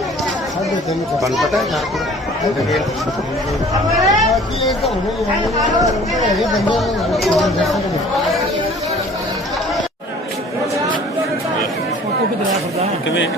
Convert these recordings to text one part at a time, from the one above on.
ਤੁਹਾਨੂੰ ਪਤਾ ਹੈ ਨਾਰਕੋ ਬਾਕੀ ਇਹ ਤਾਂ ਹੁਣ ਹੈਗੇ ਬੰਦੇ ਨੇ ਦੱਸਣ ਕਿਵੇਂ?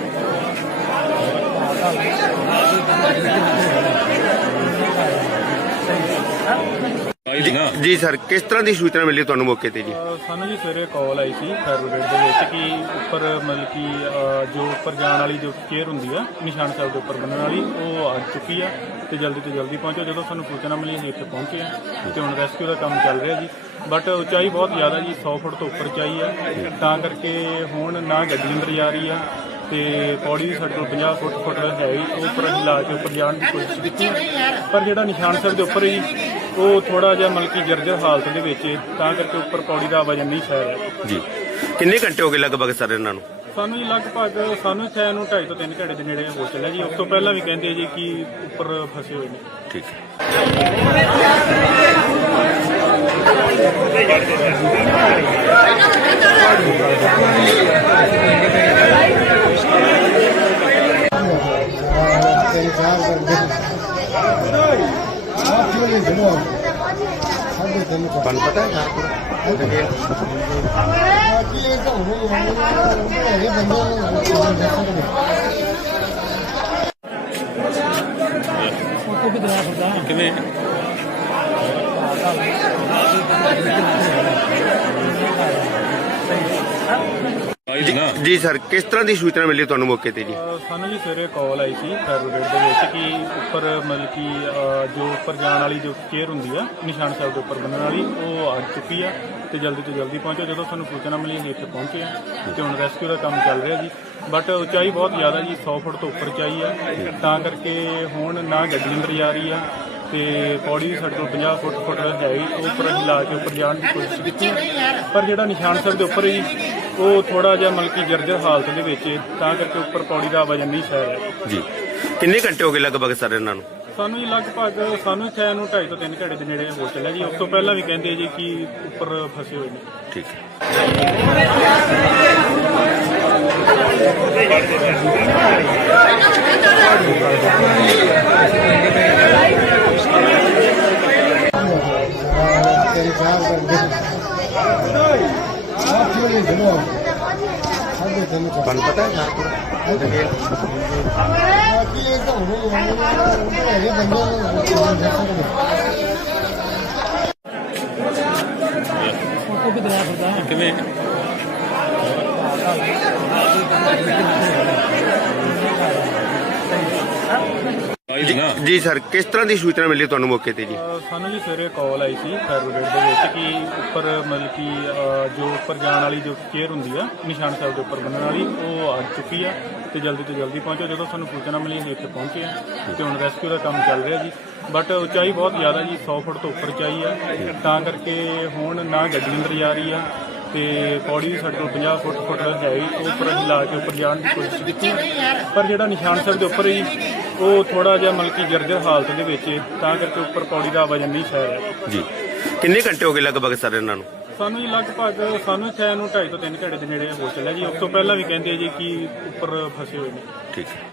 ਜੀ ਸਰ ਕਿਸ ਤਰ੍ਹਾਂ ਦੀ ਸੂਚਨਾ ਮਿਲੀ ਤੁਹਾਨੂੰ ਮੌਕੇ ਤੇ ਜੀ? ਅ, ਸਾਨੂੰ ਜੀ ਸਵੇਰੇ ਕਾਲ ਆਈ ਸੀ ਫਾਇਰ ਬ੍ਰਿਗੇਡ ਦੇ ਵਿੱਚ ਕਿ ਉੱਪਰ ਮਤਲਬ ਕਿ ਅ, ਜੋ ਉੱਪਰ ਜਾਣ ਵਾਲੀ ਜੋ ਚੇਅਰ ਹੁੰਦੀ ਆ ਨਿਸ਼ਾਨ ਸਾਹਿਬ ਦੇ ਉੱਪਰ ਬੰਨਣ ਵਾਲੀ ਉਹ ਆ ਚੁੱਕੀ ਆ ਤੇ ਜਲਦੀ ਤੋਂ ਜਲਦੀ ਪਹੁੰਚੋ। ਜਦੋਂ ਸਾਨੂੰ ਸੂਚਨਾ ਮਿਲੀ ਅਸੀਂ ਇੱਥੇ ਪਹੁੰਚੇ ਆ ਤੇ ਹੁਣ ਰੈਸਕਿਊ ਦਾ ਕੰਮ ਚੱਲ ਰਿਹਾ ਜੀ। ਬਟ ਉਚਾਈ ਬਹੁਤ ਜ਼ਿਆਦਾ ਜੀ 100 ਫੁੱਟ ਤੋਂ ਉੱਪਰ ਉਚਾਈ ਆ। ਤਾਂ ਕਰਕੇ ਹੁਣ ਨਾ ਗੱਡੀ ਅੰਦਰ ਜਾ ਰਹੀ ਆ ਤੇ ਪੌੜੀ ਸਾਡੇ ਕੋਲ 50 ਫੁੱਟ ਫੁੱਟ ਹੈ ਹੀ ਉਹ ਉੱਪਰ ਅਸੀਂ ਲਾ ਕੇ ਉੱਪਰ ਜਾਣ ਦੀ ਕੋਸ਼ਿਸ਼ ਕੀਤੀ। ਪਰ ਜਿਹੜਾ ਨਿਸ਼ਾਨ ਸਾਹਿਬ ਦੇ ਉੱਪਰ ਹੀ ਉਹ ਥੋੜਾ ਜਿਹਾ ਮਲਕੀ ਜਰਜਰ ਹਾਲਤ ਦੇ ਵਿੱਚ ਹੈ, ਤਾਂ ਕਰਕੇ ਉੱਪਰ ਪੌੜੀ ਦਾ ਵਜਨ ਨਹੀਂ ਸਹਿ ਰਿਹਾ ਜੀ। ਕਿੰਨੇ ਘੰਟੇ ਹੋ ਗਏ ਲਗਭਗ ਸਰ ਇਹਨਾਂ ਨੂੰ? ਸਾਨੂੰ ਜੀ ਲਗਭਗ ਸਾਨੂੰ ਇੱਥੇ ਨੂੰ 2.5 ਤੋਂ 3 ਘੰਟੇ ਦੇ ਨੇੜੇ ਹੋ ਚੱਲਿਆ ਜੀ। ਉਸ ਤੋਂ ਪਹਿਲਾਂ ਵੀ ਕਹਿੰਦੇ ਜੀ ਕਿ ਉੱਪਰ ਫਸੇ ਹੋਏ ਨੇ। ਠੀਕ ਹੈ। ਤੁਹਾਨੂੰ ਪਤਾ ਹੈ ਨਾਰਕੋ ਬਾਕੀ ਇਹ ਤਾਂ ਹੁਣ ਹੈਗੇ ਬੰਦੇ ਨੇ ਜੀ ਸਰ ਕਿਸ ਤਰ੍ਹਾਂ ਦੀ ਸੂਚਨਾ ਮਿਲੀ ਤੁਹਾਨੂੰ ਮੌਕੇ ਤੇ ਜੀ? ਅ, ਸਾਨੂੰ ਜੀ ਸਵੇਰੇ ਕਾਲ ਆਈ ਸੀ ਬ੍ਰਿਗੇਡ ਦੇ ਵਿੱਚ ਕਿ ਉੱਪਰ ਮਤਲਬ ਕਿ ਅ, ਜੋ ਉੱਪਰ ਜਾਣ ਵਾਲੀ ਜੋ ਚੇਅਰ ਹੁੰਦੀ ਆ ਨਿਸ਼ਾਨ ਸਾਹਿਬ ਦੇ ਉੱਪਰ ਬੰਨਣ ਵਾਲੀ ਉਹ ਆ ਚੁੱਕੀ ਆ ਤੇ ਜਲਦੀ ਤੋਂ ਜਲਦੀ ਪਹੁੰਚੋ ਜਦੋਂ ਸਾਨੂੰ ਸੂਚਨਾ ਮਿਲੀ ਅਸੀਂ ਇੱਥੇ ਪਹੁੰਚੇ ਆ ਤੇ ਹੁਣ ਰੈਸਕਿਊ ਦਾ ਕੰਮ ਚੱਲ ਰਿਹਾ ਜੀ। ਬਟ ਉਚਾਈ ਬਹੁਤ ਜ਼ਿਆਦਾ ਜੀ 100 ਫੁੱਟ ਤੋਂ ਉੱਪਰ ਉਚਾਈ ਆ। ਤਾਂ ਕਰਕੇ ਹੁਣ ਨਾ ਗੱਡੀ ਅੰਦਰ ਜਾ ਰਹੀ ਆ ਤੇ ਪੌੜੀ ਵੀ ਸਾਡੇ ਕੋਲ 50 ਫੁੱਟ ਫੁੱਟ ਹੈ ਹੀ ਉਹ ਉੱਪਰ ਅਸੀਂ ਲਾ ਕੇ ਉੱਪਰ ਜਾਣ ਦੀ ਕੋਸ਼ਿਸ਼ ਕੀਤੀ ਪਰ ਜਿਹੜਾ ਨਿਸ਼ਾਨ ਸਾਹਿਬ ਦੇ ਉੱਪਰ ਹੀ ਉਹ ਥੋੜਾ ਜਿਹਾ ਮਲਕੀ ਜਰਜਰ ਹਾਲਤ ਦੇ ਵਿੱਚ ਹੈ, ਤਾਂ ਕਰਕੇ ਉੱਪਰ ਪੌੜੀ ਦਾ ਵਜਨ ਨਹੀਂ ਸਹਿ ਰਿਹਾ ਜੀ। ਕਿੰਨੇ ਘੰਟੇ ਹੋ ਗਏ ਲਗਭਗ ਸਰ ਇਹਨਾਂ ਨੂੰ? ਸਾਨੂੰ ਜੀ ਲਗਭਗ ਸਾਨੂੰ ਇੱਥੇ ਨੂੰ 2.5 ਤੋਂ 3 ਘੰਟੇ ਦੇ ਨੇੜੇ ਹੋ ਚੱਲਿਆ ਜੀ। ਉਸ ਤੋਂ ਪਹਿਲਾਂ ਵੀ ਕਹਿੰਦੇ ਜੀ ਕਿ ਉੱਪਰ ਫਸੇ ਹੋਏ ਨੇ। ਠੀਕ ਹੈ। ਤੁਹਾਨੂੰ ਪਤਾ ਹੈ ਕਿਵੇਂ ਜੀ ਸਰ, ਕਿਸ ਤਰ੍ਹਾਂ ਦੀ ਸੂਚਨਾ ਮਿਲੀ ਤੁਹਾਨੂੰ ਮੌਕੇ ਤੇ ਜੀ? ਸਾਨੂੰ ਜੀ ਸਵੇਰੇ ਕਾਲ ਆਈ ਸੀ ਫਾਇਰ ਬ੍ਰਿਗੇਡ ਦੇ ਵਿੱਚ, ਕਿ ਉੱਪਰ ਮਤਲਬ ਕਿ ਅ, ਜੋ ਉੱਪਰ ਜਾਣ ਵਾਲੀ ਜੋ ਚੇਅਰ ਹੁੰਦੀ ਆ ਨਿਸ਼ਾਨ ਸਾਹਿਬ ਦੇ ਉੱਪਰ ਬੰਨਣ ਵਾਲੀ ਉਹ ਆ ਚੁੱਕੀ ਆ ਤੇ ਜਲਦੀ ਤੋਂ ਜਲਦੀ ਪਹੁੰਚੋ। ਜਦੋਂ ਸਾਨੂੰ ਸੂਚਨਾ ਮਿਲੀ ਅਸੀਂ ਇੱਥੇ ਪਹੁੰਚੇ ਆ ਤੇ ਹੁਣ ਰੈਸਕਿਊ ਦਾ ਕੰਮ ਚੱਲ ਰਿਹਾ ਜੀ। ਬਟ ਉਚਾਈ ਬਹੁਤ ਜ਼ਿਆਦਾ ਜੀ 100 ਫੁੱਟ ਤੋਂ ਉੱਪਰ ਉਚਾਈ ਆ। ਤਾਂ ਕਰਕੇ ਹੁਣ ਨਾ ਗੱਡੀ ਅੰਦਰ ਜਾ ਰਹੀ ਆ ਤੇ ਪੌੜੀ ਵੀ ਸਾਡੇ ਕੋਲ 50 ਫੁੱਟ ਫੁੱਟ ਹੈ ਹੀ। ਉਹ ਉੱਪਰ ਅਸੀਂ ਲਾ ਕੇ ਉੱਪਰ ਜਾਣ ਦੀ ਕੋਸ਼ਿਸ਼ ਕੀਤੀ ਪਰ ਜਿਹੜਾ ਨਿਸ਼ਾਨ ਸਾਹਿਬ ਦੇ ਉੱਪਰ ਹੀ ਉਹ ਥੋੜਾ ਜਿਹਾ ਮਲਕੀ ਜਰਜਰ ਹਾਲਤ ਦੇ ਵਿੱਚ ਹੈ, ਤਾਂ ਕਰਕੇ ਉੱਪਰ ਪੌੜੀ ਦਾ ਵਜਨ ਨਹੀਂ ਸਹਿ ਰਿਹਾ ਜੀ। ਕਿੰਨੇ ਘੰਟੇ ਹੋ ਗਏ ਲਗਭਗ ਸਰ ਇਹਨਾਂ ਨੂੰ? ਸਾਨੂੰ ਜੀ ਲਗਭਗ ਸਾਨੂੰ ਇੱਥੇ ਨੂੰ 2.5 ਤੋਂ 3 ਘੰਟੇ ਦੇ ਨੇੜੇ ਹੋ ਚੱਲਿਆ ਜੀ। ਉਸ ਤੋਂ ਪਹਿਲਾਂ ਵੀ ਕਹਿੰਦੇ ਜੀ ਕਿ ਉੱਪਰ ਫਸੇ ਹੋਏ ਨੇ। ਠੀਕ ਹੈ।